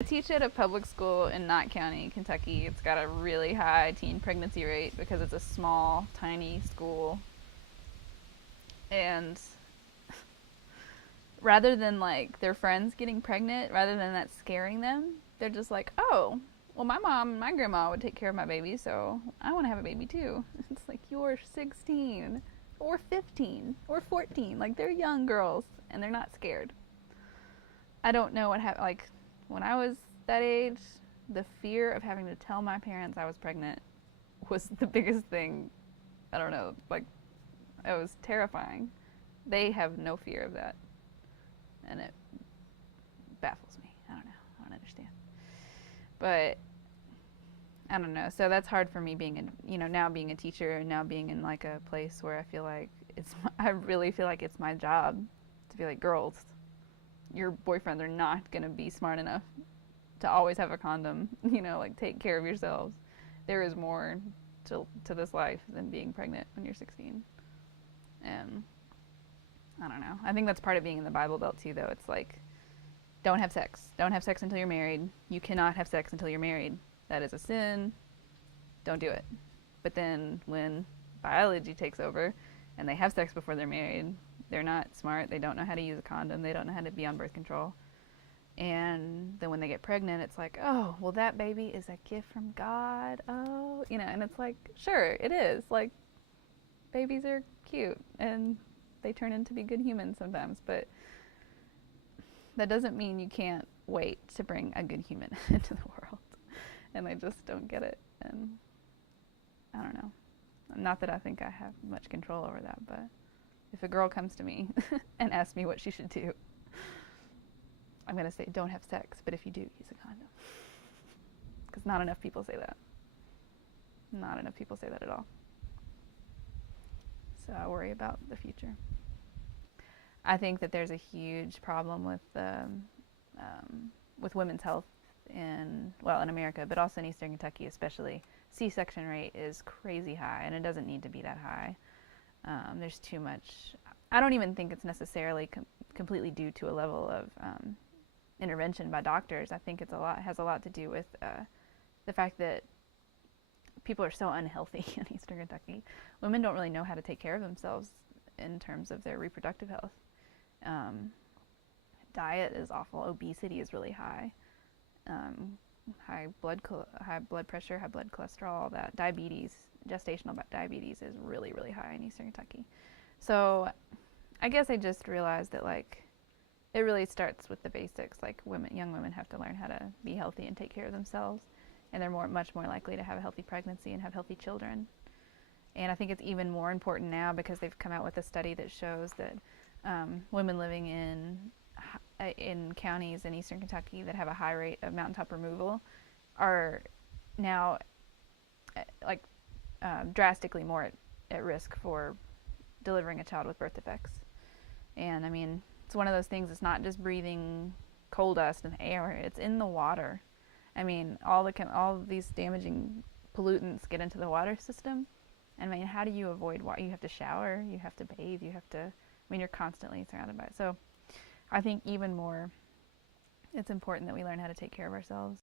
I teach at a public school in Knott County, Kentucky. It's got a really high teen pregnancy rate because it's a small, tiny school. And rather than like their friends getting pregnant, rather than that scaring them, they're just like, oh, well, my mom and my grandma would take care of my baby, so I want to have a baby too. It's like, you're 16 or 15 or 14. Like, they're young girls and they're not scared. I don't know what happened. Like, when I was that age, the fear of having to tell my parents I was pregnant was the biggest thing. I don't know. Like, it was terrifying. They have no fear of that. And it baffles me. I don't know. I don't understand. But I don't know. So that's hard for me being now being a teacher and now being in like a place where I feel like I really feel like it's my job to be like, girls, your boyfriends are not going to be smart enough to always have a condom, like take care of yourselves. There is more to this life than being pregnant when you're 16. And I don't know. I think that's part of being in the Bible Belt too, though. It's like, don't have sex. Don't have sex until you're married. You cannot have sex until you're married. That is a sin. Don't do it. But then when biology takes over and they have sex before they're married, they're not smart. They don't know how to use a condom. They don't know how to be on birth control. And then when they get pregnant, it's like, oh, well, that baby is a gift from God. Oh, and it's like, sure, it is. Like, babies are cute and they turn into be good humans sometimes, but that doesn't mean you can't wait to bring a good human into the world. And I just don't get it. And I don't know. Not that I think I have much control over that, but if a girl comes to me and asks me what she should do, I'm going to say, don't have sex, but if you do, use a condom. Because not enough people say that. Not enough people say that at all. So I worry about the future. I think that there's a huge problem with women's health in America, but also in Eastern Kentucky especially. C-section rate is crazy high, and it doesn't need to be that high. There's too much. I don't even think it's necessarily completely due to a level of intervention by doctors. I think has a lot to do with the fact that people are so unhealthy in Eastern Kentucky. Women don't really know how to take care of themselves in terms of their reproductive health. Diet is awful. Obesity is really high. High blood pressure, high blood cholesterol, all that. Diabetes, gestational diabetes is really, really high in Eastern Kentucky. So I guess I just realized that it really starts with the basics. Like young women have to learn how to be healthy and take care of themselves, and they're much more likely to have a healthy pregnancy and have healthy children. And I think it's even more important now because they've come out with a study that shows that women living in counties in Eastern Kentucky that have a high rate of mountaintop removal are now drastically more at risk for delivering a child with birth defects. And I mean, it's one of those things. It's not just breathing coal dust in the air; it's in the water. I mean, all of these damaging pollutants get into the water system. I mean, how do you avoid water? You have to shower, you have to bathe, you're constantly surrounded by it. So I think even more, it's important that we learn how to take care of ourselves.